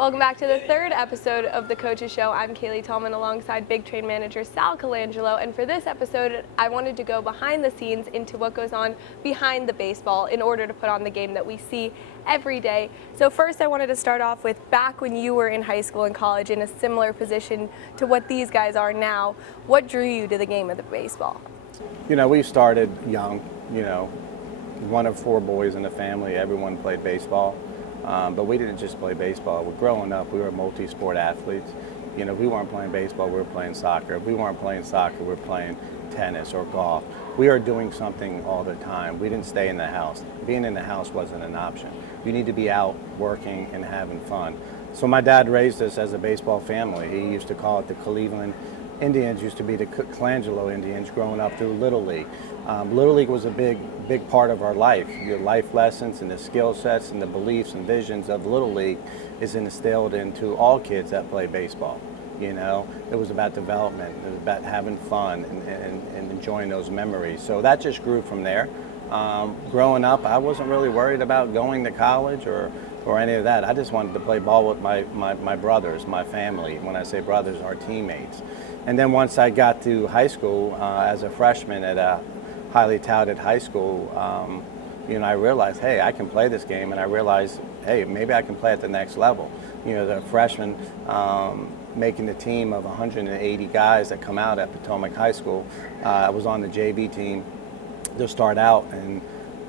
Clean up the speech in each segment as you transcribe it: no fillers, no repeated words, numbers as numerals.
Welcome back to the third episode of The Coaches Show. I'm Cailey Thalman alongside Big Train Manager Sal Colangelo, and for this episode I wanted to go behind the scenes into what goes on behind the baseball in order to put on the game that we see every day. So first I wanted to start off with back when you were in high school and college in a similar position to what these guys are now, what drew you to the game of the baseball? You know, we started young, one of four boys in the family, everyone played baseball. But we didn't just play baseball. Growing up, we were multi-sport athletes. You know, if we weren't playing baseball, we were playing soccer. If we weren't playing soccer, we were playing tennis or golf. We are doing something all the time. We didn't stay in the house. Being in the house wasn't an option. You need to be out working and having fun. So my dad raised us as a baseball family. He used to call it the Cleveland Indians, used to be the Colangelo Indians growing up through Little League. Little League was a big part of our life. Your life lessons and the skill sets and the beliefs and visions of Little League is instilled into all kids that play baseball. You know, it was about development, it was about having fun and enjoying those memories. So that just grew from there. Growing up, I wasn't really worried about going to college or any of that. I just wanted to play ball with my brothers, my family. When I say brothers, our teammates. And then once I got to high school, as a freshman at a highly touted high school, I realized, hey, I can play this game, and I realized, hey, maybe I can play at the next level. You know, the freshman making the team of 180 guys that come out at Potomac High School. I was on the JV team to start out and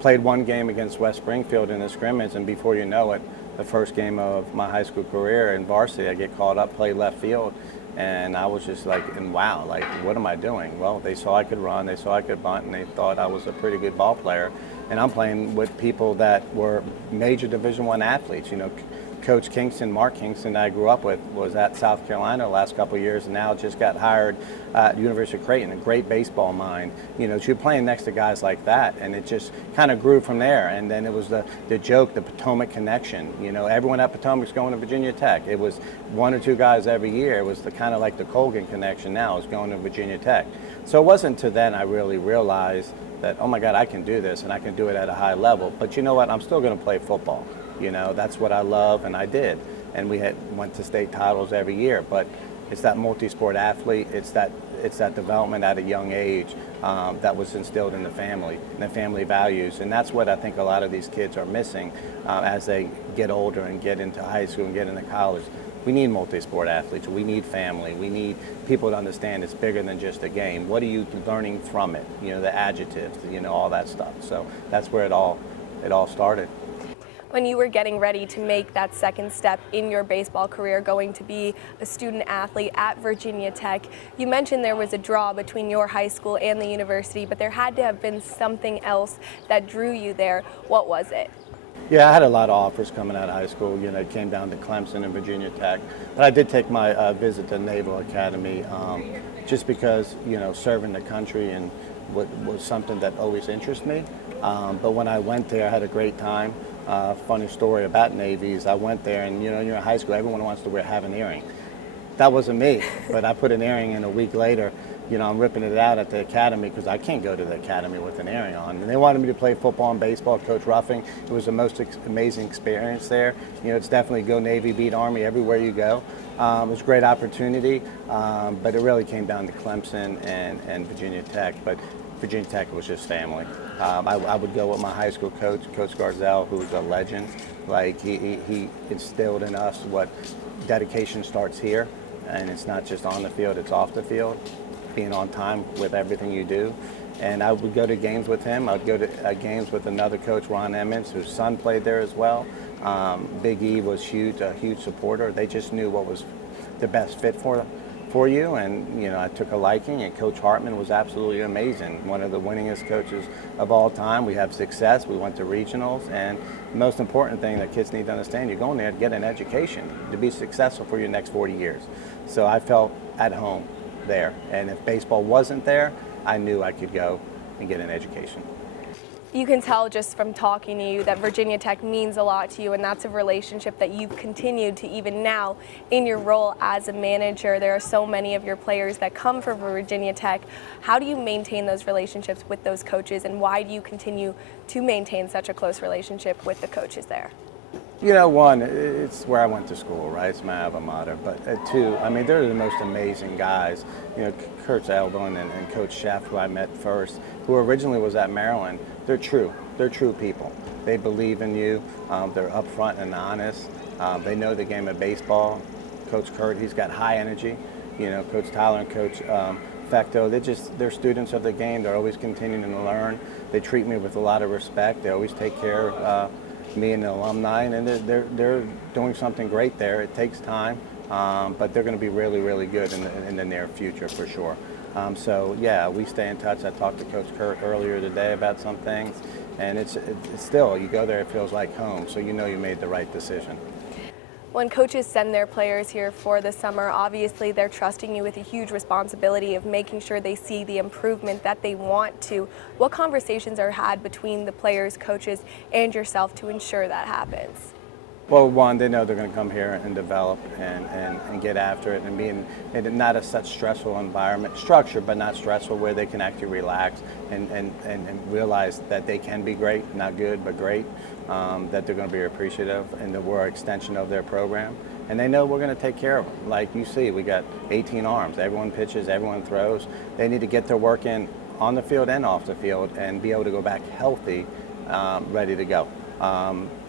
played one game against West Springfield in a scrimmage, and before you know it, the first game of my high school career in varsity, I get called up, play left field, and I was just like, and wow, like, what am I doing? Well, they saw I could run, they saw I could bunt, and they thought I was a pretty good ball player. And I'm playing with people that were major Division I athletes. You know, Coach Kingston, Mark Kingston, that I grew up with, was at South Carolina the last couple of years, and now just got hired at the University of Creighton, a great baseball mind. You know, so you're playing next to guys like that, and it just kind of grew from there. And then it was the joke, the Potomac connection. You know, everyone at Potomac's going to Virginia Tech. It was one or two guys every year. It was the kind of like the Colgan connection now is going to Virginia Tech. So it wasn't until then I really realized that, oh my God, I can do this, and I can do it at a high level. But you know what? I'm still going to play football. You know, that's what I love, and I did. And we went to state titles every year. But it's that multi-sport athlete. It's that development at a young age that was instilled in the family and the family values. And that's what I think a lot of these kids are missing as they get older and get into high school and get into college. We need multi-sport athletes. We need family. We need people to understand it's bigger than just a game. What are you learning from it? You know, the adjectives, all that stuff. So that's where it all started. When you were getting ready to make that second step in your baseball career, going to be a student athlete at Virginia Tech, you mentioned there was a draw between your high school and the university, but there had to have been something else that drew you there. What was it? Yeah, I had a lot of offers coming out of high school. You know, it came down to Clemson and Virginia Tech. But I did take my visit to Naval Academy just because, serving the country and was something that always interested me. But when I went there, I had a great time. Funny story about Navy is I went there, and you're in high school, everyone wants to have an earring. That wasn't me, but I put an earring in a week later. I'm ripping it out at the academy because I can't go to the academy with an earring on. And they wanted me to play football and baseball. Coach Ruffing, it was the most amazing experience there. It's definitely go Navy, beat Army everywhere you go. It was a great opportunity, but it really came down to Clemson and Virginia Tech. But Virginia Tech was just family. I would go with my high school coach, Coach Garzel, who was a legend. Like he instilled in us what dedication starts here, and it's not just on the field, it's off the field. Being on time with everything you do. And I would go to games with him. I would go to games with another coach, Ron Emmons, whose son played there as well. Big E was a huge supporter. They just knew what was the best fit for you. And, I took a liking, and Coach Hartman was absolutely amazing. One of the winningest coaches of all time. We have success. We went to regionals. And the most important thing that kids need to understand, you're going there to get an education, to be successful for your next 40 years. So I felt at home there, and if baseball wasn't there, I knew I could go and get an education. You can tell just from talking to you that Virginia Tech means a lot to you, and that's a relationship that you've continued to even now in your role as a manager. There are so many of your players that come from Virginia Tech. How do you maintain those relationships with those coaches, and why do you continue to maintain such a close relationship with the coaches there? One, it's where I went to school, right? It's my alma mater. But two, I mean, they're the most amazing guys. Coach Eldon and Coach Sheff, who I met first, who originally was at Maryland. They're true. They're true people. They believe in you. They're upfront and honest. They know the game of baseball. Coach Kurt, he's got high energy. Coach Tyler and Coach Fecto, they're students of the game. They're always continuing to learn. They treat me with a lot of respect. They always take care of me and the alumni, and they're doing something great there. It takes time, but they're going to be really, really good in the near future for sure. So yeah, we stay in touch. I talked to Coach Kurt earlier today about some things, and it's still, you go there, it feels like home. So you made the right decision. When coaches send their players here for the summer, obviously they're trusting you with a huge responsibility of making sure they see the improvement that they want to. What conversations are had between the players, coaches, and yourself to ensure that happens? Well, one, they know they're going to come here and develop and get after it and be in not a such stressful environment, structured but not stressful, where they can actually relax and realize that they can be great, not good, but great, that they're going to be appreciative and that we're an extension of their program. And they know we're going to take care of them. Like you see, we got 18 arms. Everyone pitches, everyone throws. They need to get their work in on the field and off the field and be able to go back healthy, ready to go.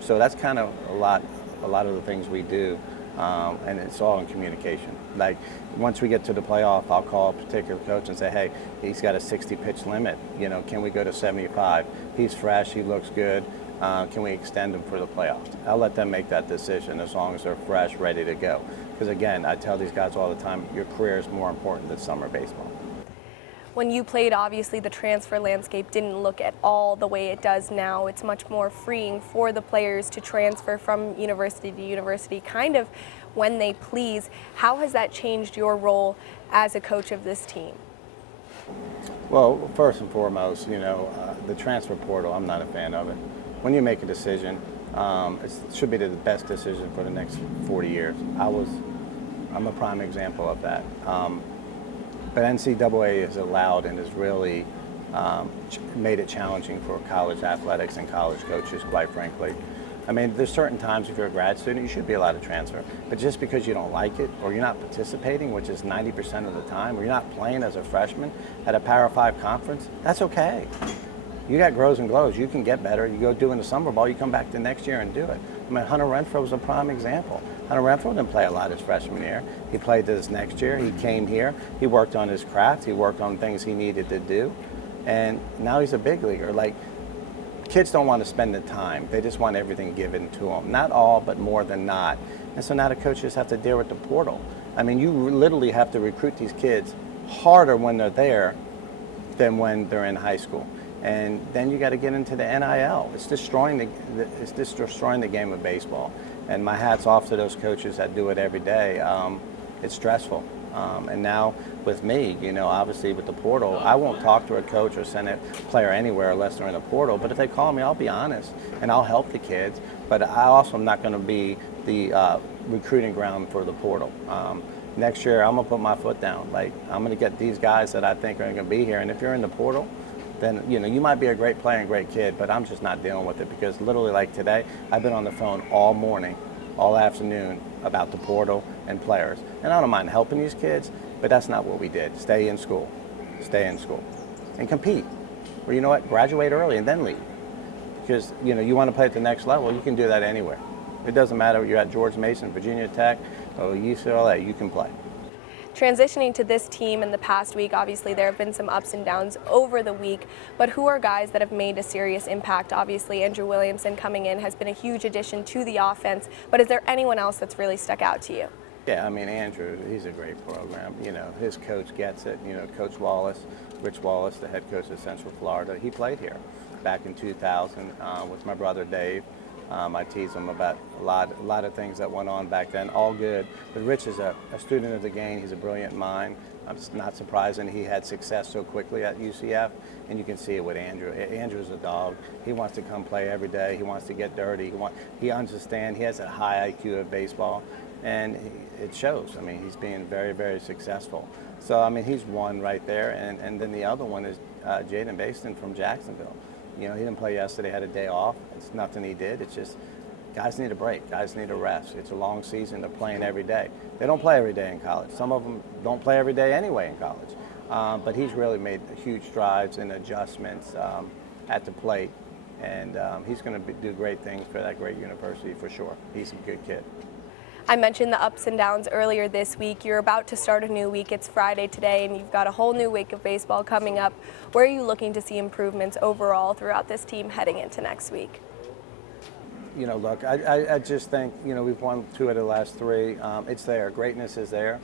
So that's kind of a lot of the things we do, and it's all in communication. Like once we get to the playoff, I'll call a particular coach and say, hey, he's got a 60 pitch limit. Can we go to 75? He's fresh, he looks good. Can we extend him for the playoffs? I'll let them make that decision as long as they're fresh, ready to go. Because again, I tell these guys all the time, your career is more important than summer baseball. When you played, obviously the transfer landscape didn't look at all the way it does now. It's much more freeing for the players to transfer from university to university kind of when they please. How has that changed your role as a coach of this team? Well, first and foremost, the transfer portal, I'm not a fan of it. When you make a decision, it should be the best decision for the next 40 years. I'm a prime example of that. But NCAA has allowed and has really made it challenging for college athletics and college coaches, quite frankly. I mean, there's certain times if you're a grad student, you should be allowed to transfer. But just because you don't like it, or you're not participating, which is 90% of the time, or you're not playing as a freshman at a Power 5 conference, that's okay. You got grows and glows. You can get better. You go do in the summer ball, you come back the next year and do it. I mean, Hunter Renfroe was a prime example. Hunter Renfroe didn't play a lot his freshman year. He played this next year. He came here. He worked on his craft. He worked on things he needed to do. And now he's a big leaguer. Like, kids don't want to spend the time. They just want everything given to them. Not all, but more than not. And so now the coaches have to deal with the portal. I mean, you literally have to recruit these kids harder when they're there than when they're in high school. And then you got to get into the NIL. It's destroying the game of baseball. And my hat's off to those coaches that do it every day. It's stressful. And now with me, obviously with the portal, I won't talk to a coach or send a player anywhere unless they're in the portal. But if they call me, I'll be honest and I'll help the kids. But I also am not going to be the recruiting ground for the portal. Next year, I'm going to put my foot down. Like, I'm going to get these guys that I think are going to be here. And if you're in the portal, then you might be a great player and great kid, but I'm just not dealing with it, because literally, like today, I've been on the phone all morning, all afternoon about the portal and players. And I don't mind helping these kids, but that's not what we did. Stay in school, and compete. Or you know what, graduate early and then leave. Because you want to play at the next level, you can do that anywhere. It doesn't matter if you're at George Mason, Virginia Tech, or UCLA, you can play. Transitioning to this team in the past week, obviously there have been some ups and downs over the week, but who are guys that have made a serious impact? Obviously, Andrew Williamson coming in has been a huge addition to the offense, but is there anyone else that's really stuck out to you? Yeah, I mean, Andrew, he's a great program. His coach gets it. Coach Wallace, Rich Wallace, the head coach of Central Florida, he played here back in 2000 with my brother Dave. I tease him about a lot of things that went on back then, all good. But Rich is a student of the game. He's a brilliant mind. It's not surprising he had success so quickly at UCF, and you can see it with Andrew. Andrew's a dog. He wants to come play every day. He wants to get dirty. He understands. He has a high IQ of baseball, and it shows. I mean, he's being very, very successful. So, I mean, he's one right there. And then the other one is Jaden Baston from Jacksonville. He didn't play yesterday, had a day off. It's nothing he did. It's just guys need a break. Guys need a rest. It's a long season. They're playing every day. They don't play every day in college. Some of them don't play every day anyway in college. But he's really made huge strides and adjustments at the plate. And he's going to do great things for that great university for sure. He's a good kid. I mentioned the ups and downs earlier this week. You're about to start a new week. It's Friday today, and you've got a whole new week of baseball coming up. Where are you looking to see improvements overall throughout this team heading into next week? You know, look, I just think, you know, we've won 2 of the last 3. It's there. Greatness is there.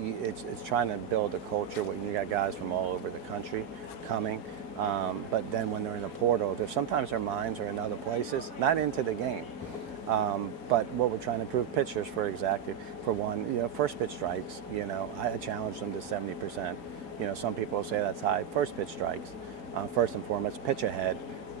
It's trying to build a culture where you got guys from all over the country coming. But then when they're in the portal, sometimes their minds are in other places, not into the game. But what we're trying to prove, pitchers, for one, you know, first pitch strikes, you know, I challenge them to 70%. You know, some people say that's high. First pitch strikes, first and foremost, pitch ahead,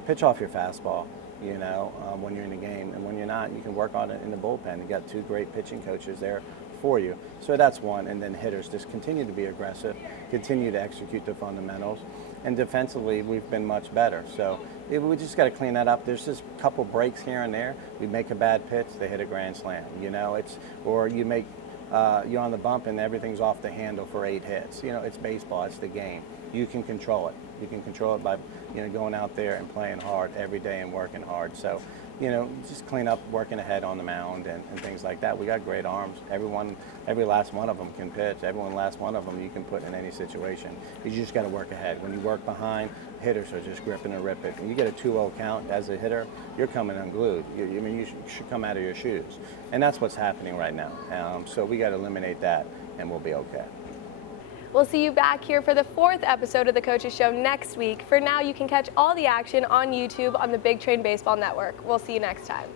pitch off your fastball, you know, when you're in the game. And when you're not, you can work on it in the bullpen. You got 2 great pitching coaches there for you. So that's one. And then hitters, just continue to be aggressive, continue to execute the fundamentals. And defensively, we've been much better. So we just got to clean that up. There's just a couple breaks here and there. We make a bad pitch, they hit a grand slam. You know, or you make you're on the bump and everything's off the handle for 8 hits. You know, it's baseball. It's the game. You can control it. You can control it by, you know, going out there and playing hard every day and working hard. So, you know, just clean up, working ahead on the mound and things like that. We got great arms. Every last one of them can pitch. Last one of them you can put in any situation. You just got to work ahead. When you work behind, hitters are just gripping and rip it. When you get a 2-0 count as a hitter, you're coming unglued. You should come out of your shoes. And that's what's happening right now. So we got to eliminate that, and we'll be okay. We'll see you back here for the 4th episode of the Coaches Show next week. For now, you can catch all the action on YouTube on the Big Train Baseball Network. We'll see you next time.